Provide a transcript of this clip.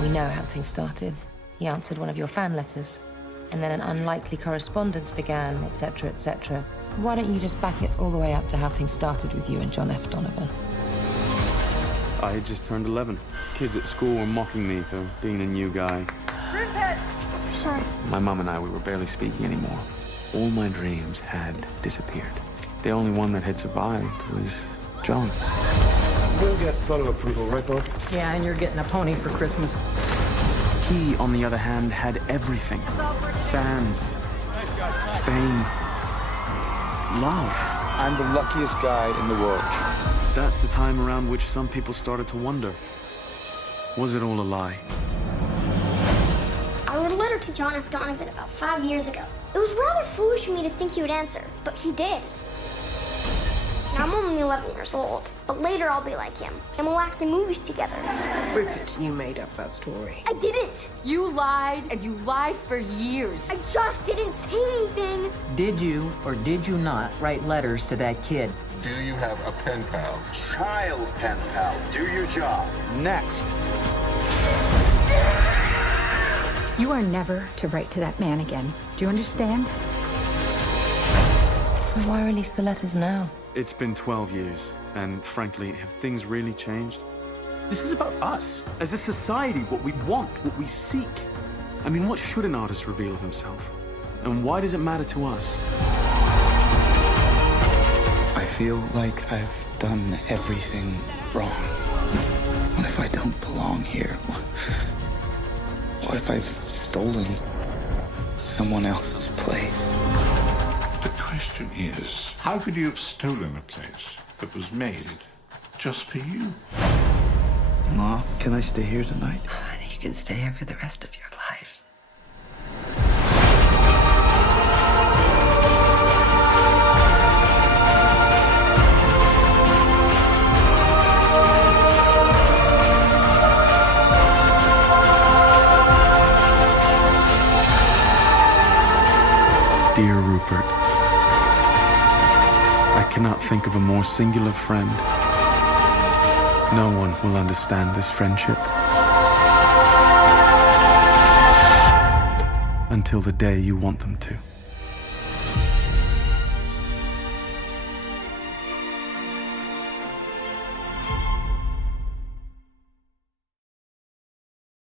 We know how things started. He answered one of your fan letters, and then an unlikely correspondence began, etc., etc. Why don't you just back it all the way up to how things started with you and John F. Donovan? I had just turned 11. Kids at school were mocking me for being a new guy. Rupert! Sorry. My mom and I, we were barely speaking anymore. All my dreams had disappeared. The only one that had survived was John. We'll get photo approval, right, Bob? Yeah, and you're getting a pony for Christmas. He, on the other hand, had everything. Fans, fame, love. I'm the luckiest guy in the world. That's the time around which some people started to wonder, was it all a lie? I wrote a letter to John F. Donovan about 5 years ago. It was rather foolish of me to think he would answer, but he did. Now, I'm only 11 years old, but later I'll be like him, and we'll act in movies together. Rupert, you made up that story. I didn't! You lied, and you lied for years. I just didn't say anything! Did you or did you not write letters to that kid? Do you have a pen pal? Child pen pal. Do your job. Next. You are never to write to that man again. Do you understand? So why release the letters now? It's been 12 years, and frankly, have things really changed? This is about us, as a society, what we want, what we seek. I mean, what should an artist reveal of himself? And why does it matter to us? I feel like I've done everything wrong. What if I don't belong here? What if I've stolen someone else's place? The question is, how could you have stolen a place that was made just for you? Ma, can I stay here tonight? You can stay here for the rest of your life. Dear Rupert, I cannot think of a more singular friend. No one will understand this friendship until the day you want them to.